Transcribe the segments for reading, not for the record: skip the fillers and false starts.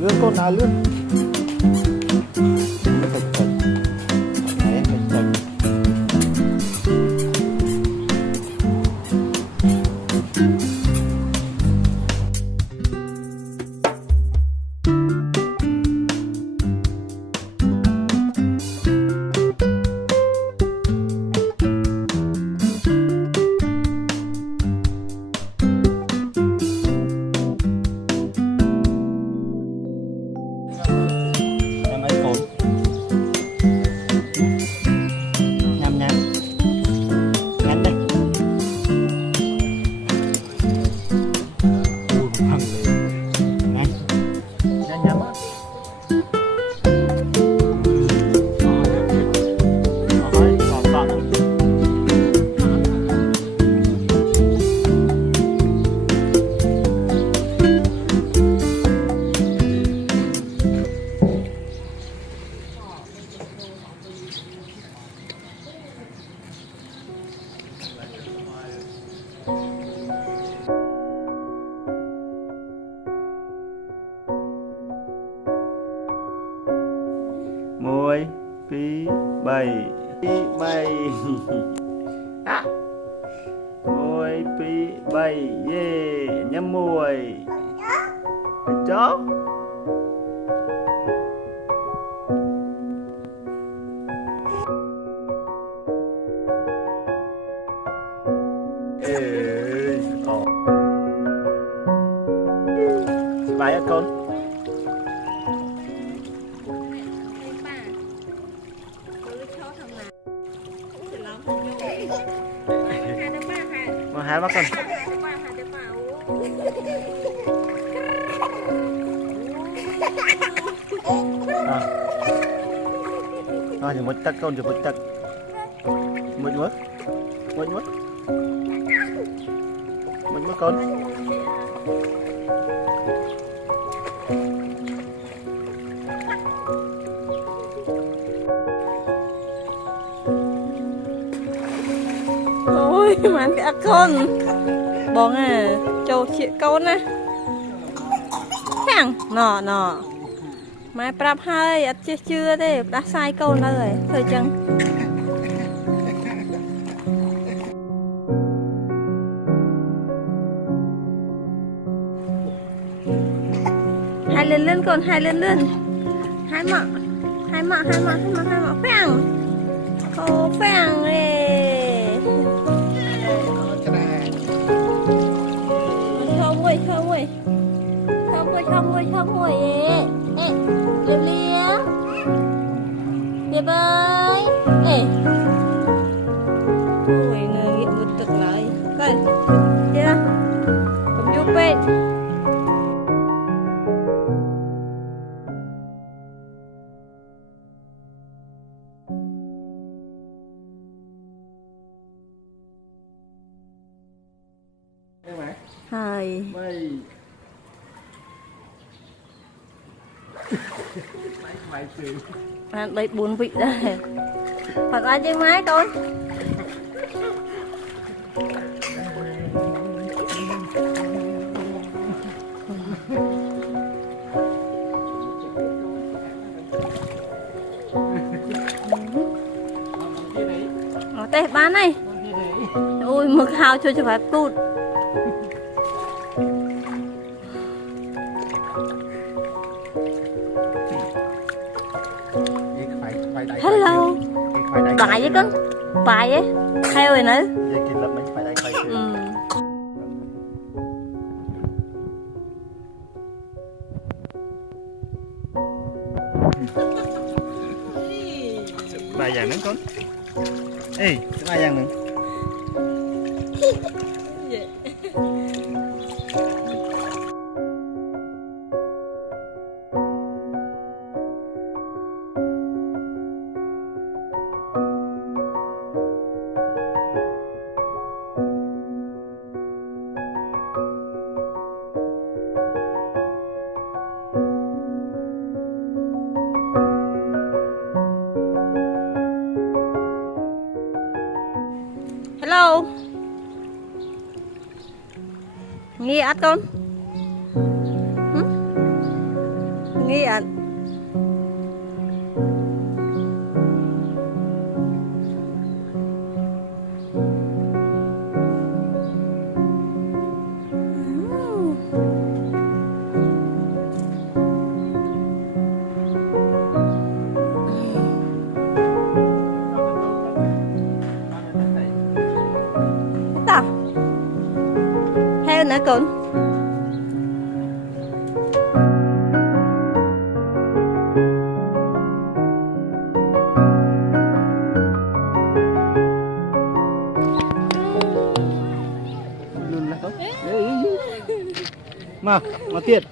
lươn con nào lươn môi pi bay à. Môi pi bay yeah nhắm môi chó ê bài á con mà hai bác con thì mất tắc con thì mất tắc mất con ôi mà cái con bóng à châu chị con á thằng nọ mai prap hơi ít chưa thế đã sai câu nữa rồi thôi chăng hai lên con hai lên hai mọ phèn ô phèn nè không ơi liều điệp ơi ôi người nghiện một thực lại đây kia đó cũng giúp bên hai đây 4 vị đây phật ai chơi máy con tê bán này ôi mực hào cho phải tụt hello bài với con bài ấy theo rồi nữa bài vàng nữa con ê bài vàng nữa hello nghe át con mà tiệt.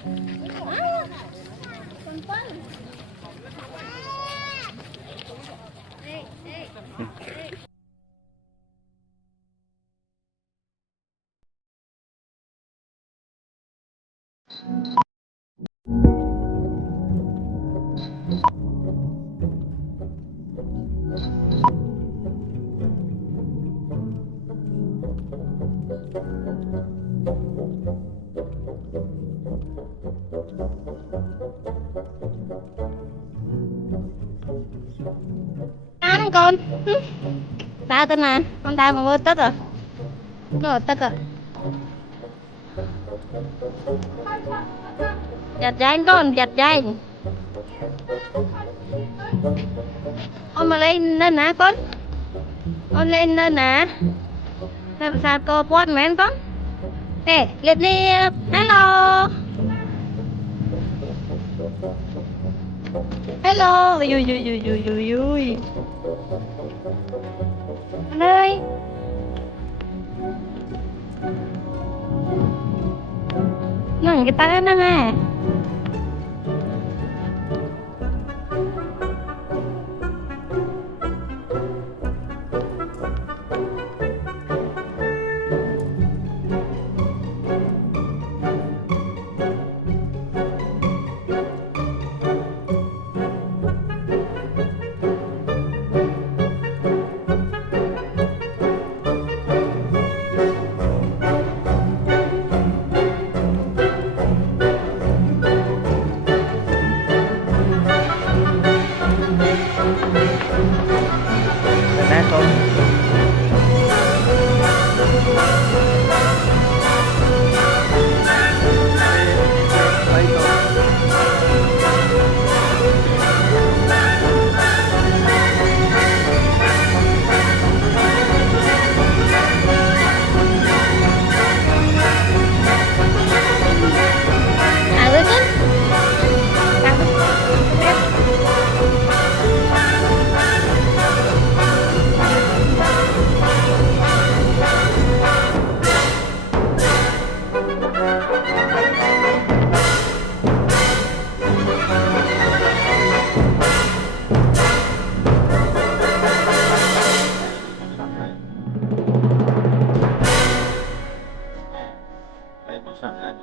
Ăn con. Đau tên nè, con đau mà mơ tức rồi. Rồi tức rồi. Giật dây con, giật dây. Con mà lên lên nè con. Con lên lên nè. Làm sao cô bót mến con. Nè, liệp liệp. Hello. Hello. Ui ui ui ui ui ui. Anh ơi. Nâng cái tay nâng à. Nè con. Đây con. À với con. Đây,